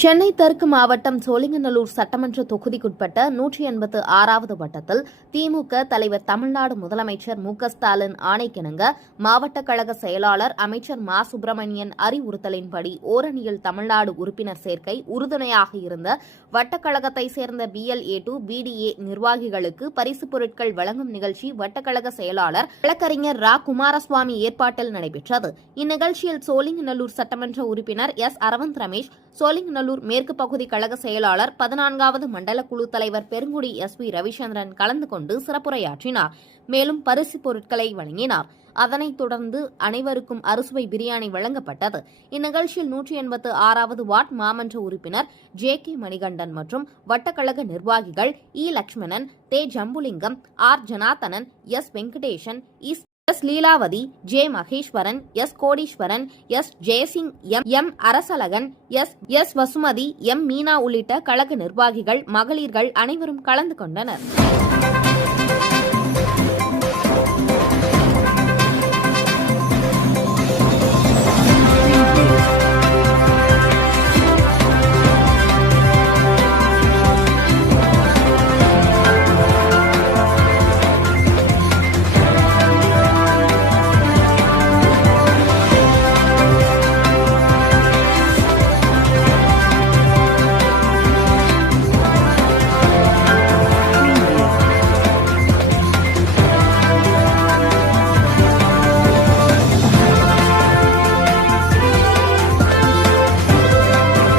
சென்னை தெற்கு மாவட்டம் சோழிங்கநல்லூர் சட்டமன்ற தொகுதிக்குட்பட்ட 186வது வட்டத்தில் திமுக தலைவர் தமிழ்நாடு முதலமைச்சர் மு.க.ஸ்டாலின் ஆணைக்கிணங்க மாவட்ட கழக செயலாளர் அமைச்சர் மா. சுப்பிரமணியன் அறிவுறுத்தலின்படி ஓரணியில் தமிழ்நாடு உறுப்பினர் சேர்க்கை உறுதுணையாக இருந்த வட்டக்கழகத்தைச் சேர்ந்த BLA2 BDA நிர்வாகிகளுக்கு பரிசுப் பொருட்கள் வழங்கும் நிகழ்ச்சி வட்டக்கழக செயலாளர் வழக்கறிஞர் ரா. குமாரசுவாமி ஏற்பாட்டில் நடைபெற்றது. இந்நிகழ்ச்சியில் சோழிங்கநல்லூர் சட்டமன்ற உறுப்பினர் அரவிந்த் ரமேஷ், சோழிங்கநல்லூர் மேற்கு பகுதி கழக செயலாளர் 14வது மண்டல குழு தலைவர் பெருங்குடி SV ரவிச்சந்திரன் கலந்து கொண்டு சிறப்புரையாற்றினார். மேலும் பரிசுப் பொருட்களை வழங்கினார். அதனைத் தொடர்ந்து அனைவருக்கும் அறுசுவை பிரியாணி வழங்கப்பட்டது. இந்நிகழ்ச்சியில் 186வது வார்டு மாமன்ற உறுப்பினர் JK மணிகண்டன் மற்றும் வட்டக்கழக நிர்வாகிகள் லட்சுமணன், ஜம்புலிங்கம், ஜனார்த்தனன், வெங்கடேசன், லீலாவதி, மகேஸ்வரன், கோடீஸ்வரன், ஜெயசிங், அரசழகன், வசுமதி, மீனா உள்ளிட்ட கழக நிர்வாகிகள், மகளிர்கள் அனைவரும் கலந்து கொண்டனர்.